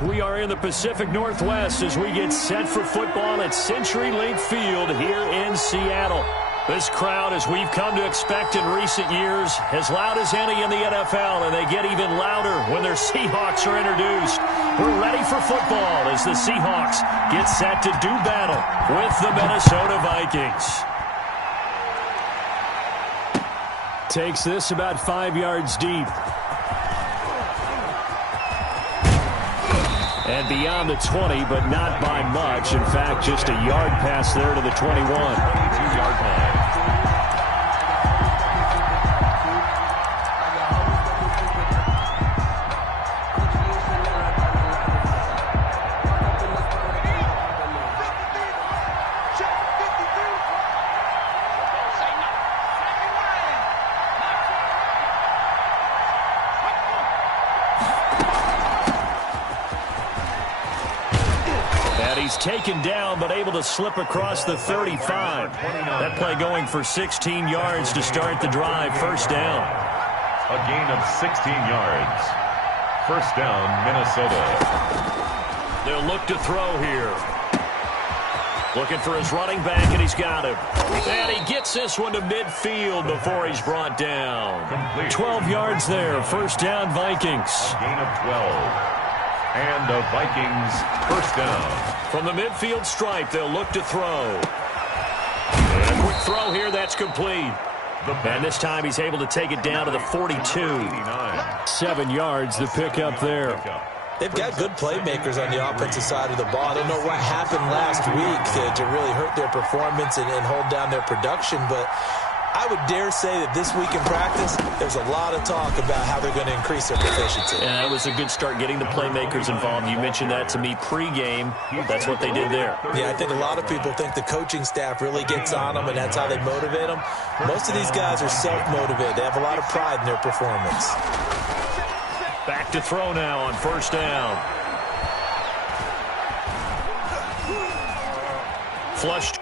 We are in the Pacific Northwest as we get set for football at CenturyLink Field here in Seattle. This crowd, as we've come to expect in recent years, as loud as any in the NFL, and they get even louder when their Seahawks are introduced. We're ready for football as the Seahawks get set to do battle with the Minnesota Vikings. Takes this about 5 yards deep. And beyond the 20, but not by much. In fact, just a yard pass there to the 21. 22-yard line. He's taken down, but able to slip across the 35. That play going for 16 yards to start the drive. First down. A gain of 16 yards. First down, Minnesota. They'll look to throw here. Looking for his running back, and he's got him. And he gets this one to midfield before he's brought down. 12 yards there. First down, Vikings. A gain of 12. And the Vikings first down. From the midfield stripe, they'll look to throw. And a quick throw here, that's complete. And this time he's able to take it down to the 42. 7 yards, the pickup there. They've got good playmakers on the offensive side of the ball. I don't know what happened last week to really hurt their performance and hold down their production, but I would dare say that this week in practice, there's a lot of talk about how they're going to increase their proficiency. Yeah, that was a good start getting the playmakers involved. You mentioned that to me pregame. That's what they did there. Yeah, I think a lot of people think the coaching staff really gets on them, and that's how they motivate them. Most of these guys are self-motivated. They have a lot of pride in their performance. Back to throw now on first down. Flushed.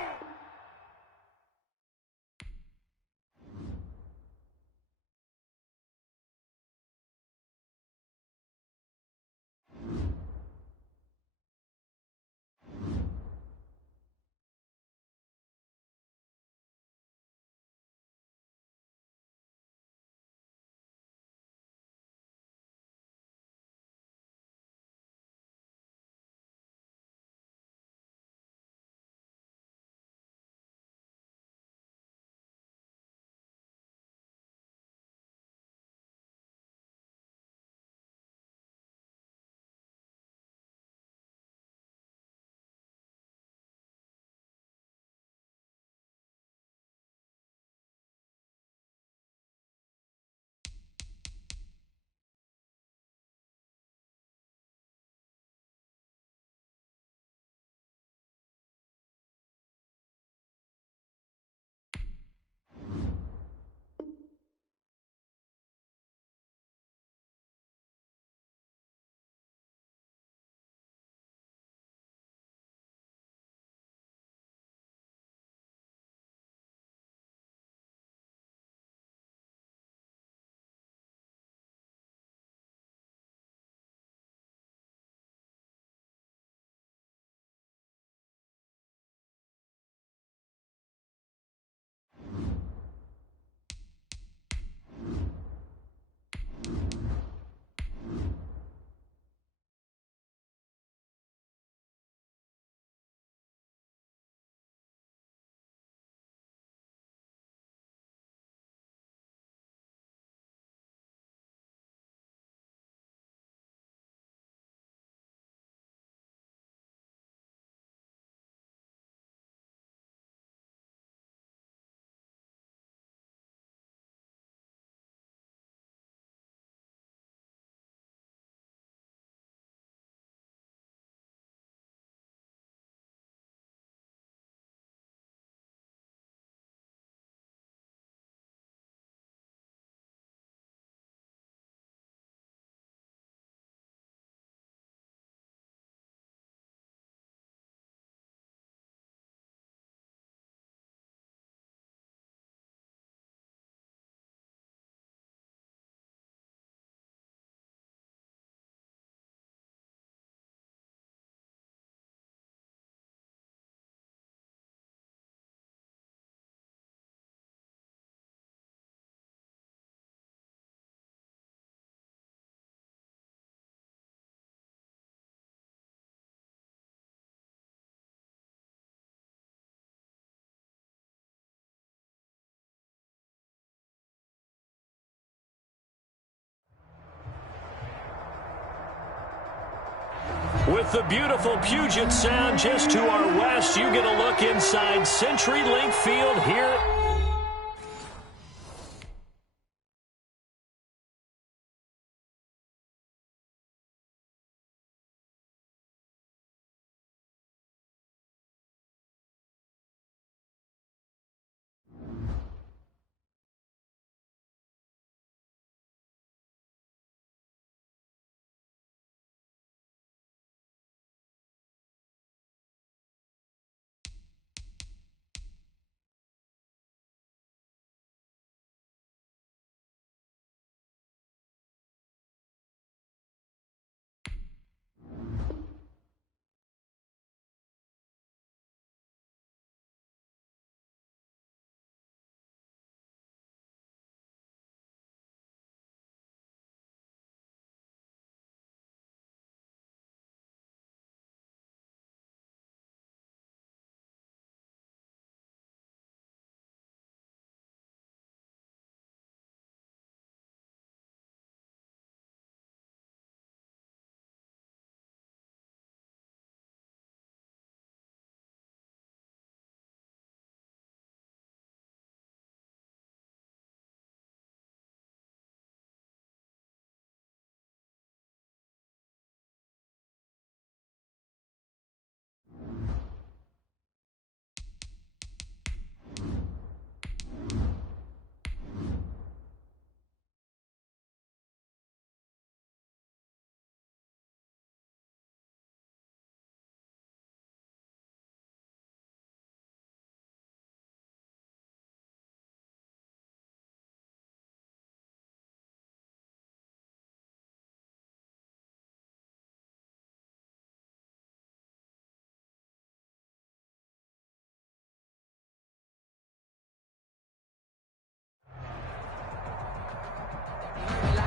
With the beautiful Puget Sound just to our west, you get a look inside CenturyLink Field here.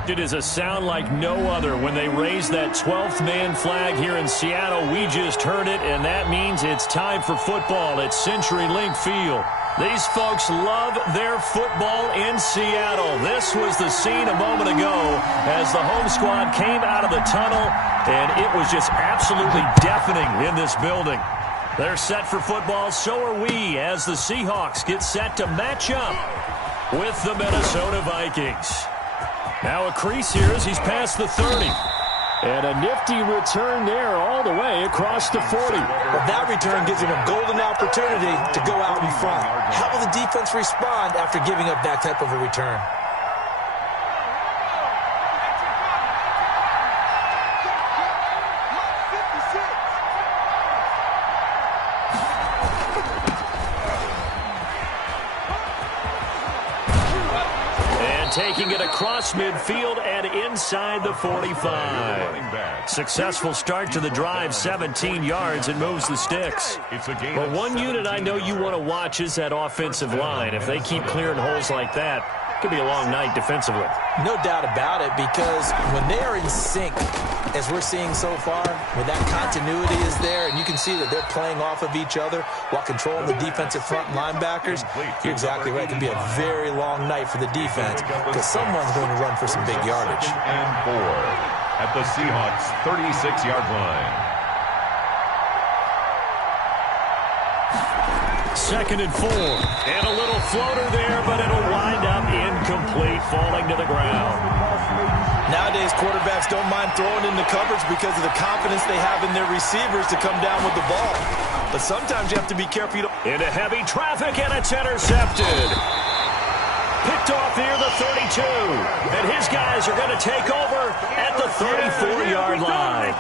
It is a sound like no other when they raise that 12th man flag here in Seattle. We just heard it, and that means it's time for football at CenturyLink Field. These folks love their football in Seattle. This was the scene a moment ago as the home squad came out of the tunnel, and it was just absolutely deafening in this building. They're set for football, so are we, as the Seahawks get set to match up with the Minnesota Vikings. Now a crease here as he's past the 30. And a nifty return there all the way across the 40. But that return gives him a golden opportunity to go out in front. How will the defense respond after giving up that type of a return? Taking it across midfield and inside the 45. Successful start to the drive, 17 yards, and moves the sticks. But one unit I know you want to watch is that offensive line. If they keep clearing holes like that, it could be a long night defensively. No doubt about it, because when they are in sync, as we're seeing so far, when that continuity is there, and you can see that they're playing off of each other while controlling the defensive front linebackers, you're exactly right. It can be a very long night for the defense because someone's going to run for some big yardage. And 4 at the Seahawks' 36-yard line. 2nd and 4. And a little floater there, but it'll wind up incomplete, falling to the ground. Nowadays, quarterbacks don't mind throwing into coverage because of the confidence they have in their receivers to come down with the ball. But sometimes you have to be careful. Into heavy traffic, and it's intercepted. Picked off near the 32. And his guys are going to take over at the 34-yard line.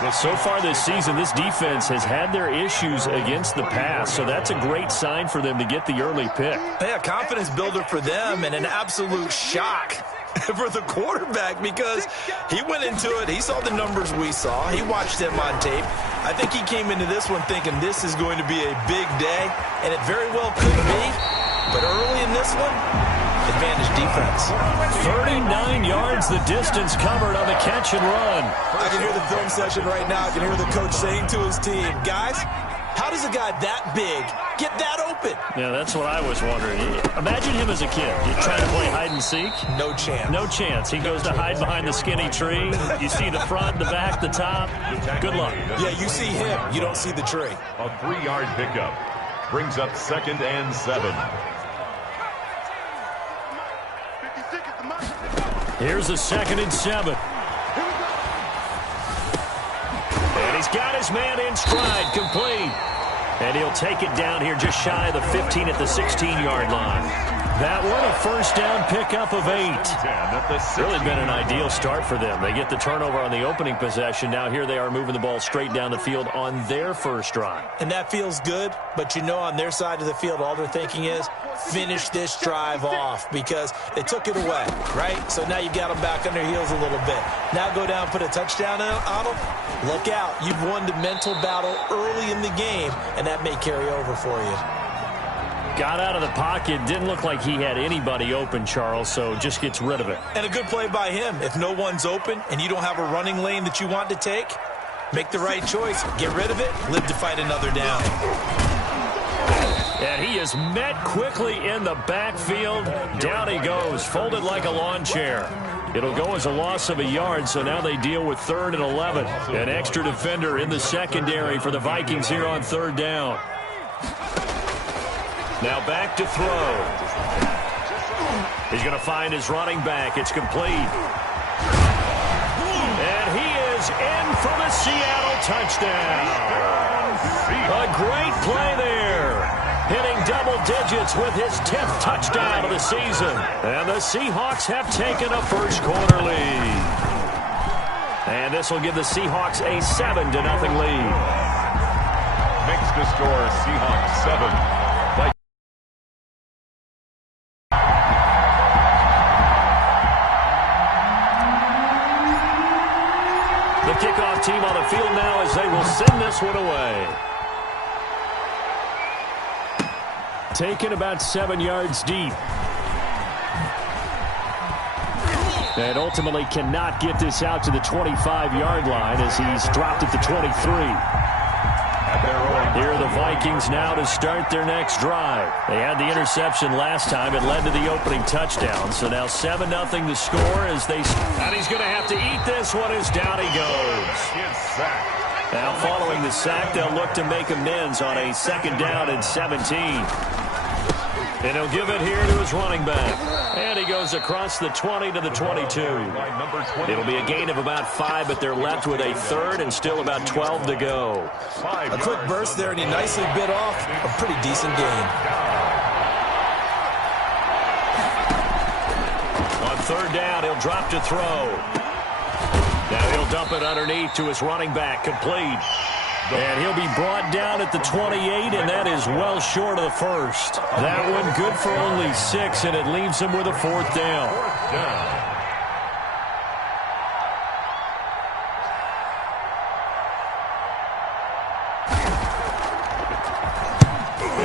Well, so far this season, this defense has had their issues against the pass, so that's a great sign for them to get the early pick. Yeah, confidence builder for them and an absolute shock for the quarterback because he went into it. He saw the numbers we saw. He watched them on tape. I think he came into this one thinking this is going to be a big day, and it very well could be. But early in this one, advantage defense. 39 yards the distance covered on the catch and run. I can hear the film session right now. I can hear the coach saying to his team, guys, How does a guy that big get that open? Yeah, that's what I was wondering. Imagine him as a kid. You're trying to play hide and seek. No chance. No chance. He goes to hide behind the skinny tree. You see the front, the back, the top. Good luck. Yeah, you see him. You don't see the tree. A 3-yard pickup brings up 2nd and 7. Here's a 2nd and 7. And he's got his man in stride, complete. And he'll take it down here just shy of the 15 at the 16-yard line. That one a first down pickup of 8. Really been an ideal start for them. They get the turnover on the opening possession. Now here they are moving the ball straight down the field on their first drive. And that feels good, but you know on their side of the field all they're thinking is finish this drive off because they took it away, right? So now you got them back on their heels a little bit. Now go down, put a touchdown on them. Look out. You've won the mental battle early in the game, and that may carry over for you. Got out of the pocket. Didn't look like he had anybody open, Charles, so just gets rid of it. And a good play by him. If no one's open and you don't have a running lane that you want to take, make the right choice. Get rid of it. Live to fight another down. And he is met quickly in the backfield. Down he goes, folded like a lawn chair. It'll go as a loss of a yard, so now they deal with 3rd and 11. An extra defender in the secondary for the Vikings here on 3rd down. Now back to throw. He's going to find his running back. It's complete. And he is in for the Seattle touchdown. A great play there. Hitting double digits with his 10th touchdown of the season. And the Seahawks have taken a first quarter lead. And this will give the Seahawks a 7-0 lead. Makes the score Seahawks 7. The kickoff team on the field now as they will send this one away. Taken about 7 yards deep. And ultimately cannot get this out to the 25-yard line as he's dropped at the 23. Here are the Vikings now to start their next drive. They had the interception last time. It led to the opening touchdown. So now 7-0 the score as they... And he's going to have to eat this one as down he goes. Now following the sack, they'll look to make amends on a 2nd down and 17. And he'll give it here to his running back. And he goes across the 20 to the 22. It'll be a gain of about 5, but they're left with a 3rd and still about 12 to go. A quick burst there, and he nicely bit off a pretty decent gain. On 3rd down, he'll drop to throw. Now he'll dump it underneath to his running back, complete. And he'll be brought down at the 28, and that is well short of the first. That one good for only 6, and it leaves him with a 4th down.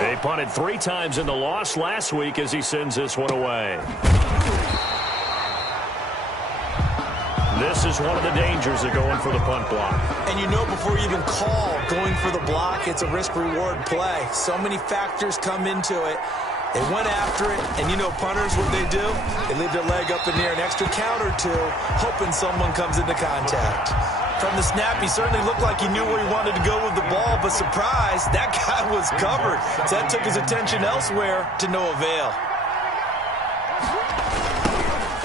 They punted 3 times in the loss last week as he sends this one away. This is one of the dangers of going for the punt block. And you know before you even call going for the block, it's a risk-reward play. So many factors come into it. They went after it, and you know punters, what they do? They leave their leg up in the air an extra count or two, hoping someone comes into contact. From the snap, he certainly looked like he knew where he wanted to go with the ball, but surprise, that guy was covered. So that took his attention elsewhere to no avail.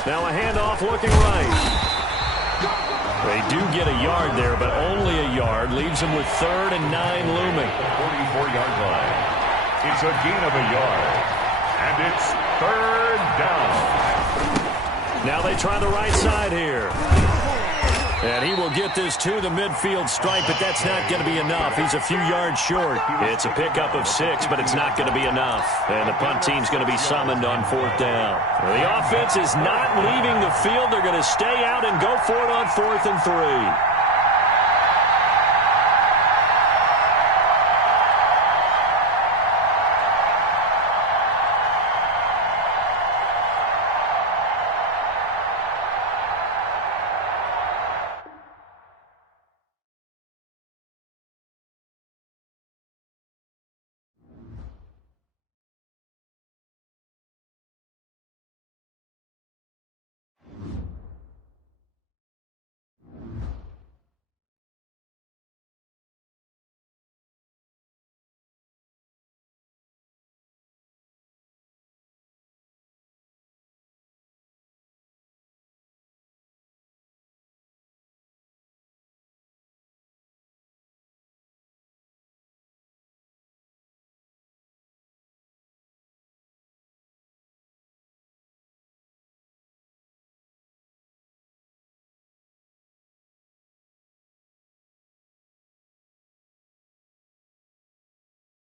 Now a handoff looking right. They do get a yard there, but only a yard. Leaves them with 3rd and 9 looming. 44-yard line. It's a gain of a yard. And it's 3rd down. Now they try the right side here. And he will get this to the midfield stripe, but that's not going to be enough. He's a few yards short. It's a pickup of 6, but it's not going to be enough. And the punt team's going to be summoned on 4th down. The offense is not leaving the field. They're going to stay out and go for it on 4th and 3.